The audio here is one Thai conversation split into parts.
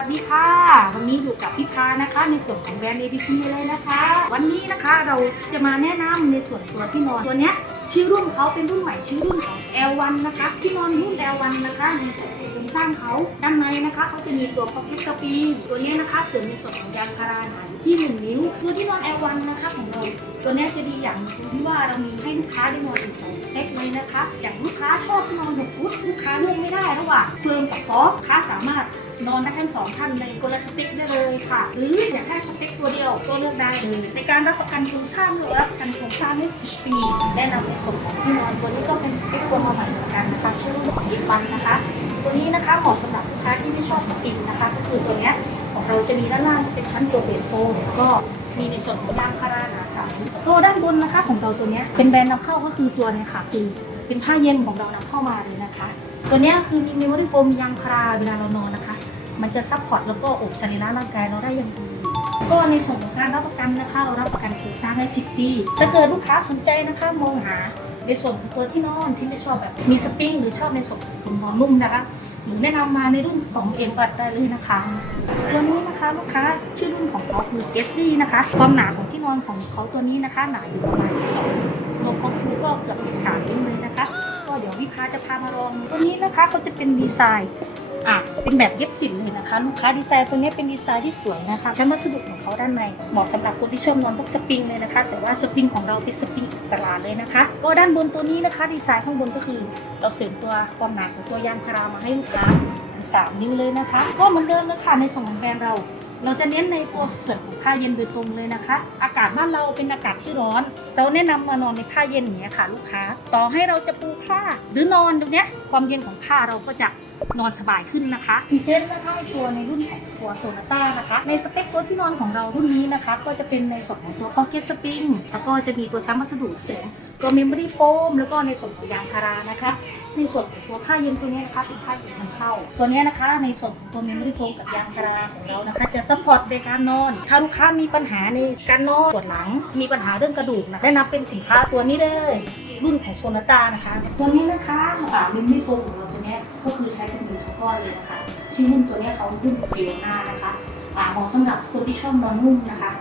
สวัสดีค่ะ วันนี้อยู่กับพี่พานะคะในส่วนของแบรนด์ ABP เลยนะคะ วันนี้นะคะเราจะมาแนะนำในส่วนตัวที่นอนตัวเนี้ยชื่อรุ่นเขาเป็นรุ่นใหม่ชื่อรุ่นของ L1 นะคะที่นอนรุ่น L1 นะคะในส่วนของโครงสร้างเขาด้านในนะคะเขาจะมีตัว Pocket Spring ตัวเนี้ยนะคะเสริมในส่วนของยางพาราหนาอยู่ที่1นิ้วตัวที่นอน L1 นะคะของเราตัวเนี้ยจะดีอย่างตรงที่ว่าเรามีให้ลูกค้าได้นอนถึงสองเต็กเลยนะคะอย่างลูกค้าชอบที่นอน6ฟุตลูกค้าเลือกไม่ได้ระหว่างเฟิร์มกับซอฟลูกค้าสามารถ นอนได้ทั้งสองท่านในคนละสเปคได้เลยค่ะ หรืออยากได้สเปคตัวเดียวก็เลือกได้เลยในการรับประกันโครงสร้างเลยรับประกันโครงสร้างได้10ปีแนะนำในส่วนของที่นอนตัวนี้ก็เป็นสเปคตัวมาใหม่เหมือนกันนะคะชื่อรุ่นของดิวันนะคะ ตัวนี้นะคะเหมาะสำหรับลูกค้าที่ไม่ชอบสปริงนะคะ ก็คือตัวเนี้ยของเราจะมีด้านล่างเป็นชั้นตัวเบสโฟมแล้วก็มีในส่วนของยางพาราหนาสามตัวด้านบนนะคะของเราตัวนี้เป็นแบรนด์นำเข้าก็คือตัวนี่ยค่ะคือเป็นผ้าเย็นของเรานำเข้ามาเลยนะคะ ตัวเนี้ยคือมีเมมโมรี่โฟมยางพาราเวลาเรานอนนะคะ มันจะซัพพอร์ตแล้วก็อบสรีระร่างกายเราได้อย่างดีก็ในส่วนของการรับประกันนะคะ เรารับประกันโครงสร้างได้ 10 ปีถ้าเกิดลูกค้าสนใจนะคะมองหาในส่วนของตัวที่นอนที่ไม่ชอบแบบมีสปริงหรือชอบในส่วนของนอนนุ่มนะคะหรือแนะนำมาในรุ่นของเอ็นบัตได้เลยนะคะตัวนี้นะคะลูกค้าชื่อรุ่นของเขาคือเจสซี่นะคะ ความหนาของที่นอนของเขาตัวนี้นะคะหนาอยู่ประมาณ 12รวมครบฟูก็เกือบ 13นิ้วเลยนะคะ ก็เดี๋ยววิพาจะพามาลองตัวนี้นะคะก็จะเป็นดีไซน์ อะเป็นแบบเย็บจีนเลยนะคะ ลูกค้าดีไซน์ตัวนี้เป็นดีไซน์ที่สวยนะคะชั้นวัสดุของเขาด้านในเหมาะสำหรับคนที่ชอบนอนพวกสปริงเลยนะคะ แต่ว่าสปริงของเราเป็นสปริงอิสระเลยนะคะ ก็ด้านบนตัวนี้นะคะ ดีไซน์ข้างบนก็คือ เราเสริมตัวความหนาของตัวยางพารามาให้ลูกค้าถึงสามนิ้วเลยนะคะ ก็เหมือนเดิมนะคะในส่วนของแบรนด์เรา เราจะเน้นในตัวส่วนของผ้าเย็นโดยตรงเลยนะคะ อากาศบ้านเราเป็นอากาศที่ร้อน เราแนะนำมานอนในผ้าเย็นอย่างเงี้ยค่ะ ลูกค้า ต่อให้เราจะปูผ้าหรือนอนตรงเนี้ยความเย็นของผ้าเราก็จะนอนสบายขึ้นนะคะพรีเซนต์นะคะตัวในรุ่นของตัวโซนาต้านะคะ ในสเปคตัวที่นอนของเรารุ่นนี้นะคะ ก็จะเป็นในส่วนของตัว Pocket Spring แล้วก็จะมีตัวชั้นวัสดุเสริมตัว Memory Foam แล้วก็ในส่วนของยางพารานะคะ ในส่วนของตัวผ้าเย็นตัวนี้นะคะเป็นผ้าเย็นนำเข้า ตัวนี้นะคะในส่วนของตัวเมมโมรี่โฟมกับยางพาราของเรานะคะ จะซัพพอร์ตในการนอน ถ้าลูกค้ามีปัญหาในการนอนปวดหลัง มีปัญหาเรื่องกระดูกนะแนะนำเป็นสินค้าตัวนี้เลยรุ่นของโซนาตานะคะ ตัวนี้นะคะอ่าเมมโมรี่โฟมของเราตัวนี้ก็คือใช้เป็นมือทั้งก้อนเลยนะคะชื่อรุ่นตัวนี้เขารุ่นเปียนานะคะอ่าเหมาะสำหรับคนที่ชอบนอนนุ่มนะคะ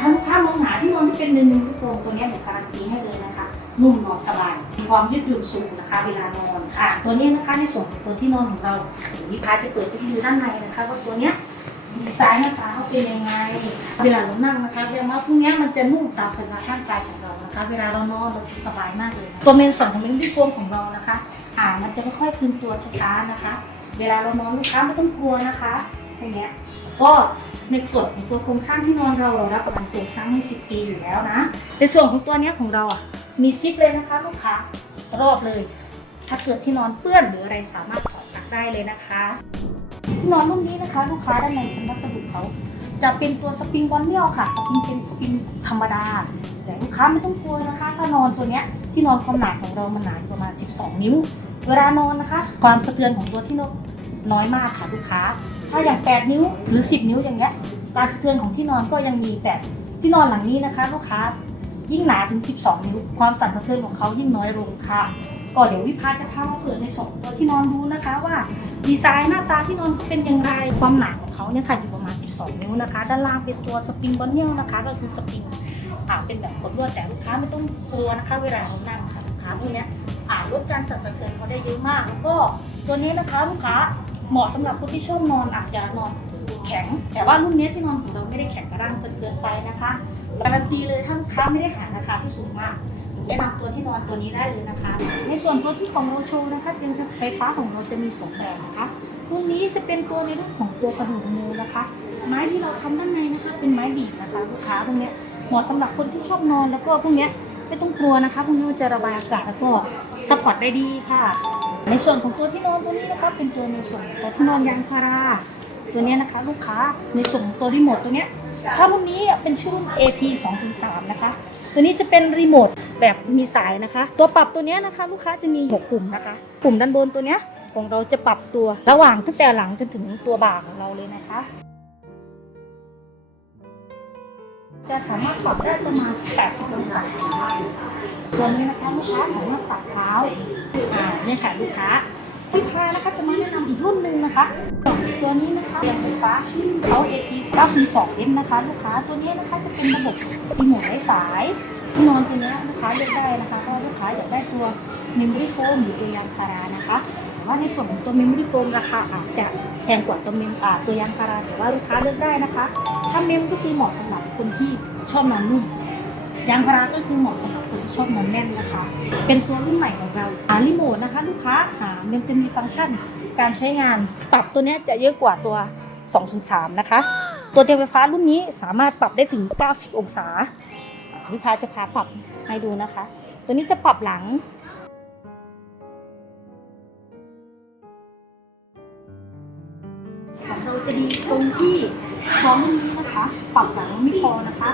ถ้าลูกค้ามองหาที่นอนที่เป็นเมมโมรี่โฟมตัวนี้หนูการันตีให้เลยนะคะ นุ่มนอนสบาย มีความยืดหยุ่นสูงนะคะเวลานอนค่ะตัวนี้นะคะในส่วนของตัวที่นอนของเราวิพาจะเปิดให้ดูด้านในนะคะว่าตัวเนี้ยดีไซน์หน้าตาเขาเป็นยังไง เวลาเรานั่งนะคะเวลามาพวกเนี้ยมันจะนุ่มตามสรีระร่างกายของเรานะคะ เวลาเรานอนเราจะสบายมากเลยตัวเมนสองของเมนที่โฟมของเรานะคะ อ่ามันจะค่อยๆคืนตัวช้าๆนะคะ เวลาเรานอนลูกค้าไม่ต้องกลัวนะคะอย่างเงี้ยก็ในส่วนของตัวโครงสร้างที่นอนเราเรารับประกันโครงสร้างให้10 ปีอยู่แล้วนะในส่วนของตัวเนี้ยของเราอะ มีซิปเลยนะคะลูกค้ารอบเลย ถ้าเกิดที่นอนเปื้อนหรืออะไรสามารถถอดซักได้เลยนะคะที่นอนรุ่นนี้นะคะ ลูกค้าด้านในชั้นวัสดุเขาจะเป็นตัวสปริงบอลเนียลค่ะสปริงเป็นสปริงธรรมดาแต่ลูกค้าไม่ต้องกลัวนะคะ ถ้านอนตัวเนี้ยที่นอนความหนาของเรามันหนาประมาณ 12 นิ้ว เวลานอนนะคะ ความสะเทือนของตัวที่นอนน้อยมากค่ะลูกค้า ถ้าอย่าง 8 นิ้วหรือ 10 นิ้วอย่างเงี้ยการสะเทือนของที่นอนก็ยังมีแต่ที่นอนหลังนี้นะคะ ลูกค้า ยิ่งหนาถึง 12 นิ้ว ความสั่นสะเทือนของเขายิ่งน้อยลงค่ะก็เดี๋ยววิพาจะพามาเปิดในสองตัวที่นอนดูนะคะ ว่าดีไซน์หน้าตาที่นอนเขาเป็นอย่างไรความหนาของเขาเนี่ยค่ะอยู่ประมาณ 12 นิ้วนะคะ ด้านล่างเป็นตัวสปริงบอนเนียลนะคะ ก็คือสปริงอ่าเป็นแบบกดลวดแต่ลูกค้าไม่ต้องกลัวนะคะ เวลาเรานั่งค่ะลูกค้าพวกเนี้ยอ่าลดการสั่นสะเทือนเขาได้เยอะมาก แล้วก็ตัวนี้นะคะลูกค้าเหมาะสำหรับคนที่ชอบนอนอาจจะนอนแข็ง แต่ว่ารุ่นนี้ที่นอนของเราไม่ได้แข็งกระด้างจนเกินไปนะคะ การันตีเลยถ้าลูกค้าไม่ได้หาราคาที่สูงมากแนะนำตัวที่นอนตัวนี้ได้เลยนะคะ ในส่วนตัวที่ของเรโชนะคะเป็นไฟฟ้าของเราจะมีสองแบบนะคะรุ่นนี้จะเป็นตัวในรุ่นของตัวกระดูกงูนะคะ ไม้ที่เราทำด้านในนะคะ เป็นไม้บีบนะคะลูกค้าพวกนี้เหมาะสำหรับคนที่ชอบนอนแล้วก็พวกนี้ไม่ต้องกลัวนะคะพวกนี้มันจะระบายอากาศแล้วก็ซัพพอร์ตได้ดีค่ะ ในส่วนของตัวที่นอนตัวนี้นะคะเป็นตัวในส่วนของตัวที่นอนยางพารา ตัวนี้นะคะลูกค้าในส่วนของตัวรีโมทตัวนี้ถ้ารุ่นนี้เป็นชื่อรุ่น AP 2 3นะคะ ตัวนี้จะเป็นรีโมทแบบมีสายนะคะ ตัวปรับตัวนี้นะคะ ลูกค้าจะมี 6 ปุ่มนะคะ ปุ่มด้านบนตัวนี้ของเราจะปรับตัวระหว่างตั้งแต่หลังจนถึงตัวบ่าของเราเลยนะคะ จะสามารถปรับได้ประมาณ 80 องศาตัวนี้นะคะลูกค้าสามารถปรับเท้าอ่าเนี่ยค่ะลูกค้าานะคะจะมาแนะนำอีกรุ่นหนึ่งนะคะ ตัวนี้นะคะเตียงไฟฟ้าชื่อเขา AP 902 M นะคะ ลูกค้าตัวนี้นะคะจะเป็นระบบรีโมทไร้สายที่นอนตัวนี้ยลูกค้าเลือกได้นะคะเพราะลูกค้าอยากได้ตัว Memory Foam หรือตัวยางพารานะคะแต่ว่าในส่วนของตัว Memory Foam ราคาอาจจะแพงกว่าตัวเมมตัวยางพาราแต่ว่าลูกค้าเลือกได้นะคะถ้าเมมก็คือเหมาะสำหรับคนที่ชอบนอนนุ่มยางพาราก็คือเหมาะสำหรับ ชอบนอนแน่นนะคะ เป็นตัวรุ่นใหม่ของเราหารีโมทนะคะ ลูกค้าหามันจะมีฟังก์ชันการใช้งานปรับตัวนี้จะเยอะกว่าตัว 203 นะคะ ตัวเตียงไฟฟ้ารุ่นนี้สามารถปรับได้ถึง 90 องศา ลูกค้าจะพาปรับให้ดูนะคะ ตัวนี้จะปรับหลัง เราจะดีตรงที่ตัวรุ่นนี้นะคะปรับหลังไม่พอนะคะ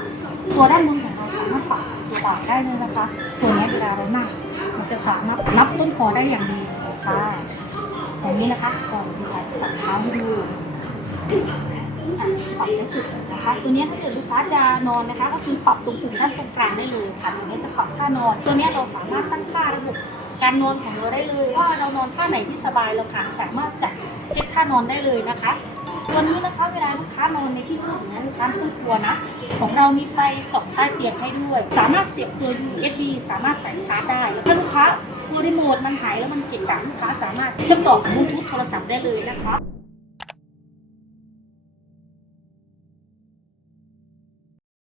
ตัวด้านบนของเราสามารถปรับตัวบ่าได้เลยนะคะ ตัวนี้เวลาเรานั่งมันจะสามารถรับต้นคอได้อย่างดีค่ะอย่างนี้นะคะก่อนลูกค้าจะปรับเท้าให้ดูปรับได้สุดนะคะ ตัวนี้ถ้าเกิดลูกค้าจะนอนนะคะ ก็คือปรับตรงปุ่มด้านตรงกลางได้เลยค่ะตัวนี้จะปรับท่านอน ตัวนี้เราสามารถตั้งค่าระบบการนอนของเราได้เลย ว่าเรานอนท่าไหนที่สบายเราค่ะสามารถจัดเซตท่านอนได้เลยนะคะ ตัวนี้นะคะเวลาลูกค้านอนในที่มืดอย่างนี้ลูกค้าไม่ต้องกลัวนะ ของเรามีไฟส่องใต้เตียงให้ด้วย สามารถเสียบตัว USB สามารถใส่ชาร์จได้ถ้าลูกค้าตัวรีโมทมันหายแล้วมันเกะกะลูกค้าสามารถเชื่อมต่อกับบลูทูธโทรศัพท์ได้เลยนะคะ